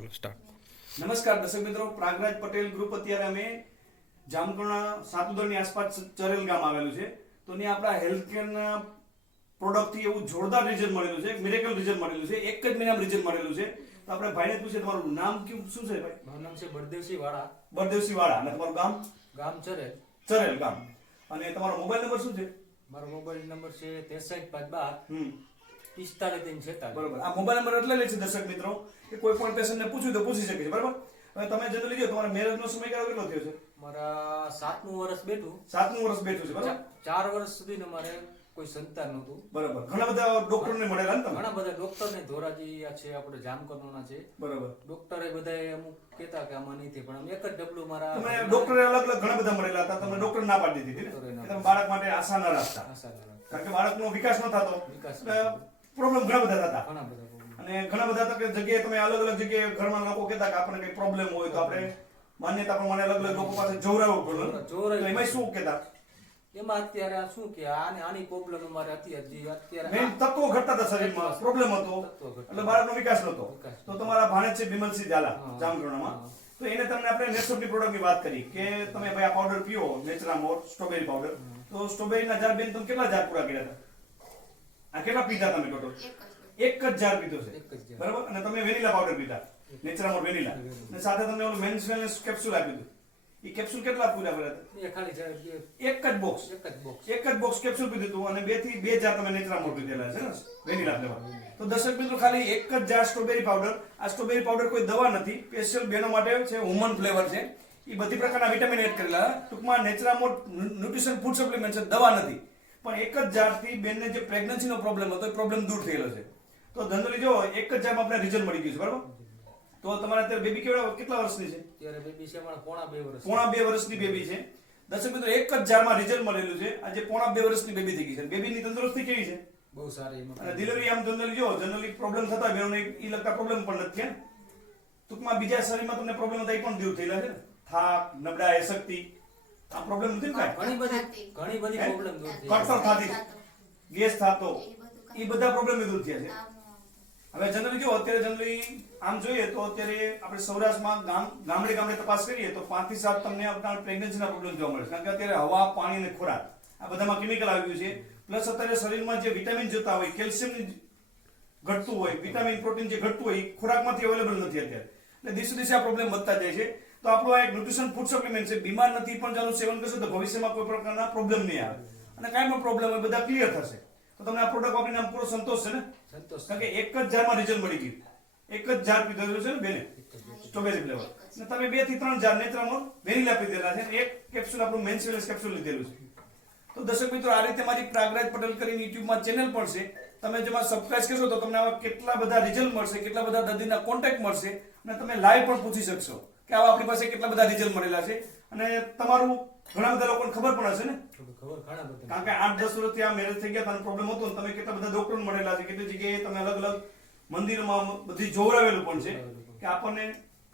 હાલો start નમસ્કાર દર્શક મિત્રો પ્રાગરાજ પટેલ ગ્રુપ અત્યારે અમે જામકુણા સાતુદરની આસપાસ ચરેલ ગામ આવેલું છે. તો ત્યાં આપણા હેલ્થ કેરના પ્રોડક્ટથી એવું જોરદાર રિઝલ્ટ મળેલું છે મિરેકલ રિઝલ્ટ મળેલું છે એક જ મહિનામાં રિઝલ્ટ મળેલું છે. તો આપણે ભાઈને પૂછે તમારું નામ કેવું શું છે ભાઈ? મારું નામ છે બળદેવસિંહ વાળા બળદેવસિંહ વાળા અને તમારું ગામ? ગામ ચરેલ. ચરેલ ગામ. અને તમારો મોબાઈલ નંબર શું છે? મારો મોબાઈલ નંબર છે ત્રેસઠ પાંચ બાર. હમ. પિસ્તાલીસ ત્રણ છેતાલીસ. બરોબર. આ મોબાઈલ નંબર એટલે લે છે દર્શક મિત્રો કે કોઈ પણ પેશન્ટને પૂછ્યું તો પૂછી શકે છે બરાબર? હવે તમે જનરલી જો તમારા મેરેજનો સમયગાળો કેટલો થયો છે? મારા સાતમું વર્ષ બેઠું. સાતમું વર્ષ બેઠું છે બરાબર? ચાર વર્ષ સુધી મારે કોઈ સંતાન નહોતું. બરાબર. ઘણા બધા ડોક્ટરને મળેલા ને ઘણા બધા ડોક્ટર ને ધોરાજી આ છે આપણે જામકરનોના છે. બરાબર. ડોક્ટરે બધાએ અમુક કહેતા કે આમાં નહીં પણ એક જ ડબલું મારા તમે ડોક્ટરે અલગ અલગ ઘણા બધા મળેલા હતા તમે ડોક્ટર ના પાડી દીધી ને? ડોક્ટરે ના તમે બાળક માટે આશા ના રાખતા. આશા ના રાખતા. કારણ કે બાળકનો વિકાસ ન થતો. વિકાસ ન પ્રોબ્લેમ ઘણા બધા હતા. ઘણા બધા અને ઘણા બધા હતા કે જગ્યાએ તમે અલગ અલગ જગ્યાએ ઘરમાં લોકો કહેતા કે આપણને કઈ પ્રોબ્લેમ હોય તો આપણે માન્યતા પ્રમાણે અલગ અલગ લોકો પાસે જોવરાવવું પડે. ને? એમાં શું કહેતા? એમાં અત્યારે આ શું કે આને આની પ્રોબ્લેમ અમારે અત્યારે જે અત્યારે મેઈન તત્વો ઘટતા હતા શરીરમાં. પ્રોબ્લેમ હતો. એટલે બાળકનો વિકાસ નહોતો. તો તમારા ભાણેજ છે બિમલસિંહ ઝાલા. જામગઢમાં તો એને તમને આપણે નેચરલની પ્રોડક્ટની વાત કરી કે તમે ભાઈ આ પાવડર પીઓ નેચરામોર સ્ટ્રોબેરી પાવડર તો સ્ટ્રોબેરીના જાર બેન તમે કેટલા જાર પૂરા કર્યા હતા? આ કેટલા પીધા તમે ટોટલ? એક જ જાર પીધો છે. બરાબર? અને તમે વેનીલા પાવડર પીધા. Naturamore vanilla. અને સાથે તમને ઓલું મેન્સ વેલનેસ કેપ્સ્યુલ આપી દીધું એ કેપ્સ્યુલ કેટલા પૂરા કર્યા હતા? એક જ બોક્સ એક જ બોક્સ એક જ બોક્સ કેપ્સ્યુલ પીધું હતું અને બેથી બે જાર તમે નેચરા મોર પીધેલા છે ને વેનીલા ફ્લેવર તો દર્શક મિત્રો ખાલી એક જ જાર સ્ટ્રોબેરી પાવડર આ સ્ટ્રોબેરી પાવડર કોઈ દવા નથી. સ્પેશિયલ બેનો માટે છે હ્યુમન ફ્લેવર છે. એ બધી પ્રકારના વિટામિન એડ કરેલા. ટૂંકમાં નેચરામોર ન્યુટ્રિશન ફૂડ સપ્લિમેન્ટ છે દવા નથી. પણ એક જ જારથી બેનને જે પ્રેગ્નન્સીનો પ્રોબ્લેમ હતો એ પ્રોબ્લેમ દૂર થયેલો છે. તો જનરલી જો એક જ જારમાં આપણે રિઝલ્ટ મળી ગયું છે બરાબર? તો તમારે અત્યારે બેબી કેવડા કેટલા વર્ષની છે? અત્યારે બેબી છે અમારા પોણા બે વર્ષ પોણા બે વર્ષની બેબી છે. દર્શક મિત્રો એક જ જારમાં રિઝલ્ટ મળેલું છે. આજે પોણા બે વર્ષની બેબી થઈ ગઈ છે. બેબીની તંદુરસ્તી કેવી છે? બહુ સારી અને ડિલિવરી આમ જનરલી જો જનરલી પ્રોબ્લેમ થતા બેનોને એ લગતા પ્રોબ્લેમ પણ નથી ટૂંકમાં બીજા શરીરમાં તમને પ્રોબ્લેમ હતા એ પણ દૂર થયેલા છે. થાક નબળા અશક્તિ આ પ્રોબ્લેમ નથી ને ઘણી બધી ઘણી બધી પ્રોબ્લેમ દૂર થઈ થતી. ગેસ થાતો. એ બધા પ્રોબ્લેમ દૂર થયા છે. હવે જનરલી જો અત્યારે જનરલી આમ જોઈએ તો અત્યારે આપણે સૌરાષ્ટ્રમાં ગામ ગામડે ગામડે તપાસ કરીએ તો પાંચથી સાત તમને આપણા પ્રેગ્નન્સીના પ્રોબ્લેમ જોવા મળે છે. કારણ કે અત્યારે હવા પાણી અને ખોરાક આ બધામાં કેમિકલ આવી ગયું છે. પ્લસ અત્યારે શરીરમાં જે વિટામિન જોતા હોય કેલ્શિયમ ઘટતું હોય વિટામિન પ્રોટીન જે ઘટતું હોય એ ખોરાકમાંથી અવેલેબલ નથી અત્યારે. એટલે દિવસે દિવસે આ પ્રોબ્લેમ વધતા જાય છે. તો આપણું આ એક ન્યુટ્રિશન ફૂડ સપ્લિમેન્ટ છે. બીમાર નથી પણ જો સેવન કરશો તો ભવિષ્યમાં કોઈ પ્રકારના પ્રોબ્લેમ નહીં આવે. અને કાંઈ પણ પ્રોબ્લેમ હોય બધા ક્લિયર થશે. તો તમને આ પ્રોડક્ટ વાપરીને આમ પૂરો સંતોષ છે ને? સંતોષ કારણ કે એક જ જારમાં રિઝલ્ટ મળી ગયું. એક જ જાર પીધેલું છે ને બેને? સ્ટ્રોબેરી ફ્લેવર અને તમે બેથી ત્રણ જાર નેત્રામોર વેનીલા પીધેલા છે. એક કેપ્સ્યુલ આપણું મેન્સવેલસ કેપ્સ્યુલ લીધેલું છે. તો દર્શક મિત્રો આ રીતે મારી પ્રાગરાજ પટેલ કરીને યુટ્યુબમાં ચેનલ પણ છે. તમે જેમાં સબસ્ક્રાઇબ કરશો તો તમને આવા કેટલા બધા રિઝલ્ટ મળશે કેટલા બધા દર્દીના કોન્ટેક્ટ મળશે અને તમે લાઈવ પણ પૂછી શકશો. કે આવા આપણી પાસે કેટલા બધા રિઝલ્ટ મળેલા છે? અને તમારું ઘણા બધા લોકોને ખબર પણ હશે ને? કારણ કે આઠ દસ વર્ષથી આ મેરેજ થઈ ગયા તમને પ્રોબ્લેમ હતો ને તમે કેટલા બધા ડોક્ટર મળેલા છે કેટલી જગ્યાએ તમે અલગ અલગ મંદિરમાં બધી જોવરાવેલું પણ છે કે આપણને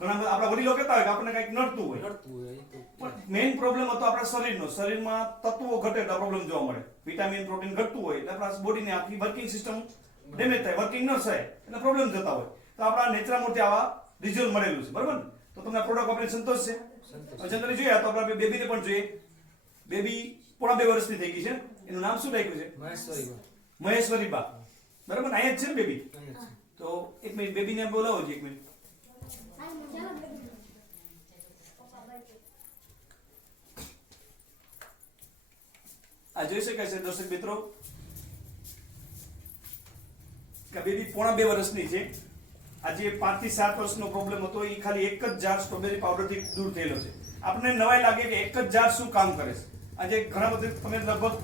ઘણા બધા આપણા વડીલો કહેતા હોય કે આપણને કંઈક નડતું હોય. નડતું હોય પણ મેઇન પ્રોબ્લેમ હતો આપણા શરીરનો. શરીરમાં તત્વો ઘટે એટલે પ્રોબ્લેમ જોવા મળે. વિટામિન પ્રોટીન ઘટતું હોય એટલે આપણા બોડીની આખી વર્કિંગ સિસ્ટમ ડેમેજ થાય વર્કિંગ ન થાય એટલે પ્રોબ્લેમ થતા હોય. તો આપણા નેચરામાંથી આવા રિઝલ્ટ મળેલું છે બરાબર ને? તો તમને પ્રોડક્ટ વાપરીને સંતોષ છે. જનરલી જોઈએ તો આપણે બેબીને પણ જોઈએ. બેબી પોણા બે વર્ષની થઈ ગઈ છે. એનું નામ શું રાખ્યું છે. મહેશ્વરી બા. બરાબર? અહીંયા જ છે ને બેબી? તો એક મિનિટ બેબીને બોલાવો છે એક મિનિટ. આ જોઈ શકાય છે દર્શક મિત્રો? કે બેબી પોણા બે વર્ષની છે. આજે પાંચથી સાત વર્ષનો પ્રોબ્લેમ હતો. એ ખાલી એક જ જાર સ્ટ્રોબેરી પાવડરથી દૂર થયેલો છે. આપણને નવાઈ લાગે કે એક જ જાર શું કામ કરે છે? આજે ઘણા બધા તમે લગભગ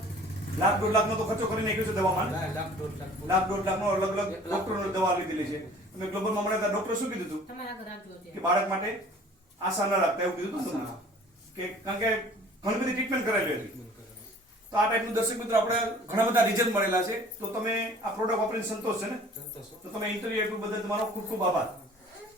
લાખ દોઢ લાખનો તો ખર્ચો કરી નાખ્યો છે દવામાં. લાખ દોઢ લાખ લાખ દોઢ લાખનો અલગ અલગ. ડોક્ટરોની દવા લીધેલી છે. તમે ગ્લોબલમાં મળ્યા ડોક્ટર શું કીધું હતું કે બાળક માટે આશા ન રાખતા એવું કીધું હતું તમને? કે કારણ કે ઘણી બધી ટ્રીટમેન્ટ કરાવી હતી. તો આ ટાઈપનું દર્શક મિત્રો આપણે ઘણા બધા રીઝન મળેલા છે. તો તમે આ પ્રોડક્ટ વાપરીને સંતોષ છે ને? તો તમે ઇન્ટરવ્યુ એટલું બદલ તમારો ખૂબ ખૂબ આભાર.